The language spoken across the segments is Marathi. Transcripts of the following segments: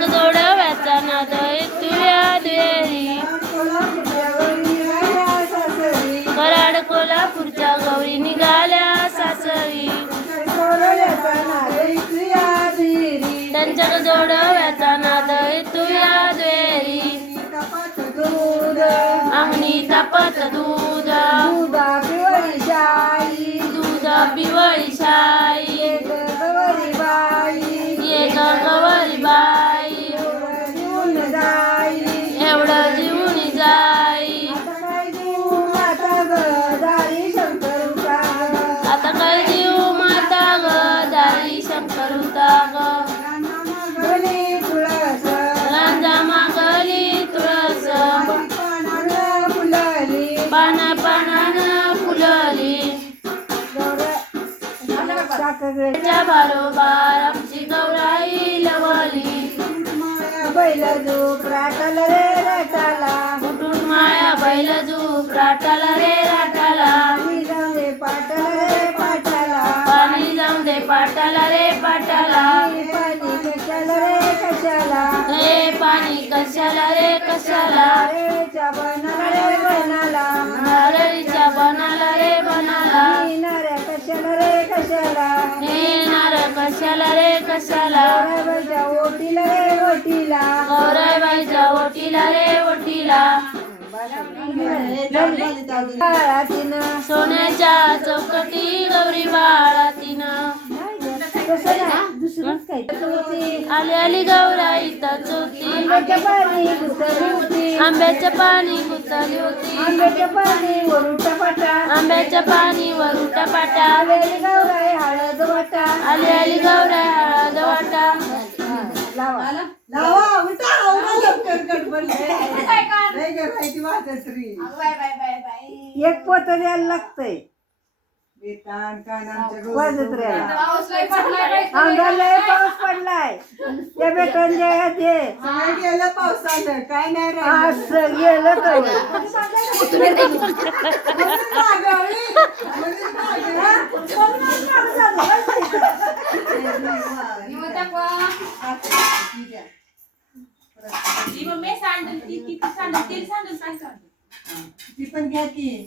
नाग जोडाव्याचा नादय तुया दुहेरी कराड कोल्हापूरच्या गौरी निघाल्या सासरी. त्यांच्या जोडव्याचा नादय तुया दुहेरी अंगणी तापत दूध. दुधा पिवळी शाई. दुधा पिवळी शाई. त्याच्या बरोबर आमची गौराई लवली. बैल प्राटल रे रटाला. कुठून माया बैल जूप राटाला रे राटाला. मी जाऊ दे पाटल रे पाटाला. पाणी जाऊन दे पाटाला रे पाटाला. पाणी कशाला रे कशाला? हे पाणी कशाला रे कशाला? कशाला रे कशाला? गौराबाईच्या ओटीला रे ओटीला. गौराईबाईच्या ओटीला रे ओटीला. बाळातीनं. सोन्याच्या चौकटी गौरी काही. होती आली आली गौराई चौथी. आंब्याच्या पाणी गुतली होती. आंब्याच्या पाणी वरून टपाटा आंब्याच्या पाणी वर पाटा. आलेली गौराई हळद वाटा. आली आली हळद वाटा. लावा. लावा उठा लवकर गडबड एक पोत द्यायला लागतंय. बेतान कान आमच्या पडलाय त्या बेटन द्या दे सगळं गेलं पावसानं काय नाही राहिलं असं गेलं तर म्हणून मागावी. म्हणून मागावी. ठीक आहे. ती पण घ्या की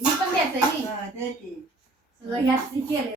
हा, द्या की